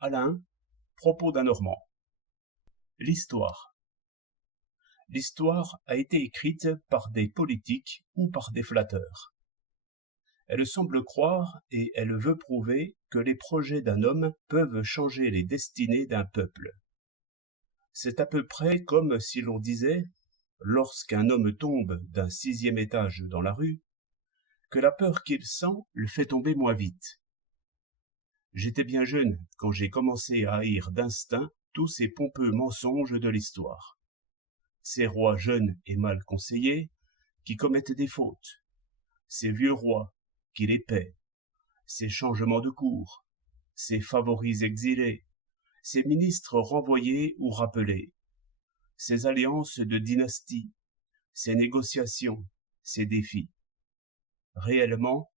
Alain, propos d'un Normand. L'histoire. L'histoire a été écrite par des politiques ou par des flatteurs. Elle semble croire et elle veut prouver que les projets d'un homme peuvent changer les destinées d'un peuple. C'est à peu près comme si l'on disait, lorsqu'un homme tombe d'un 6e étage dans la rue, que la peur qu'il sent le fait tomber moins vite. J'étais bien jeune quand j'ai commencé à haïr d'instinct tous ces pompeux mensonges de l'histoire. Ces rois jeunes et mal conseillés qui commettent des fautes, ces vieux rois qui les paient, ces changements de cour, ces favoris exilés, ces ministres renvoyés ou rappelés, ces alliances de dynastie, ces négociations, ces défis. Réellement,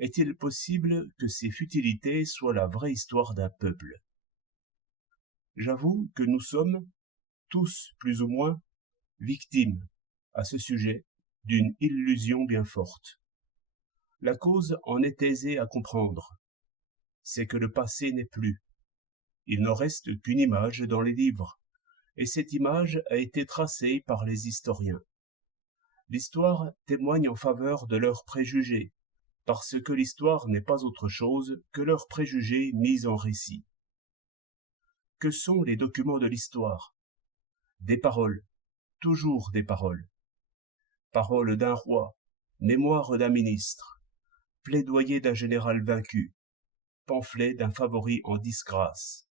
est-il possible que ces futilités soient la vraie histoire d'un peuple? J'avoue que nous sommes, tous plus ou moins, victimes, à ce sujet, d'une illusion bien forte. La cause en est aisée à comprendre. C'est que le passé n'est plus. Il n'en reste qu'une image dans les livres, et cette image a été tracée par les historiens. L'histoire témoigne en faveur de leurs préjugés, parce que l'histoire n'est pas autre chose que leurs préjugés mis en récit. Que sont les documents de l'histoire? Des paroles, toujours des paroles. Paroles d'un roi, mémoire d'un ministre, plaidoyer d'un général vaincu, pamphlet d'un favori en disgrâce.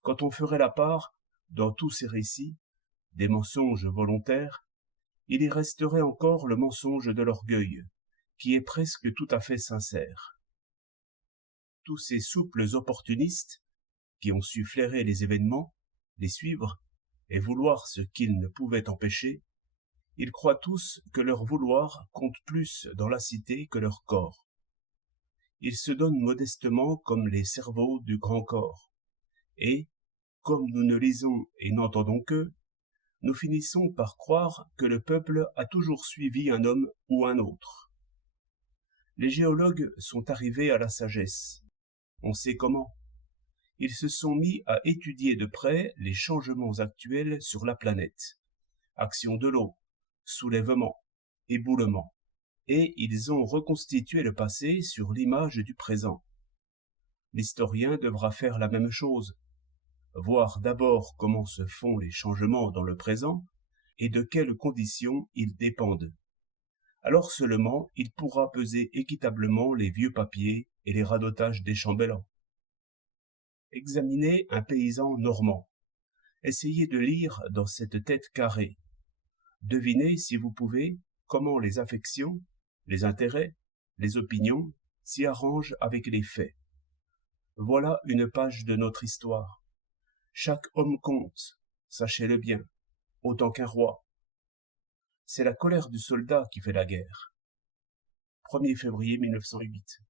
Quand on ferait la part, dans tous ces récits, des mensonges volontaires, il y resterait encore le mensonge de l'orgueil, qui est presque tout à fait sincère. Tous ces souples opportunistes, qui ont su flairer les événements, les suivre, et vouloir ce qu'ils ne pouvaient empêcher, ils croient tous que leur vouloir compte plus dans la cité que leur corps. Ils se donnent modestement comme les cerveaux du grand corps, et, comme nous ne lisons et n'entendons qu'eux, nous finissons par croire que le peuple a toujours suivi un homme ou un autre. Les géologues sont arrivés à la sagesse. On sait comment. Ils se sont mis à étudier de près les changements actuels sur la planète. Action de l'eau, soulèvement, éboulement. Et ils ont reconstitué le passé sur l'image du présent. L'historien devra faire la même chose. Voir d'abord comment se font les changements dans le présent et de quelles conditions ils dépendent. Alors seulement il pourra peser équitablement les vieux papiers et les radotages des chambellans. Examinez un paysan normand. Essayez de lire dans cette tête carrée. Devinez, si vous pouvez, comment les affections, les intérêts, les opinions s'y arrangent avec les faits. Voilà une page de notre histoire. Chaque homme compte, sachez-le bien, autant qu'un roi. C'est la colère du soldat qui fait la guerre. 1er février 1908.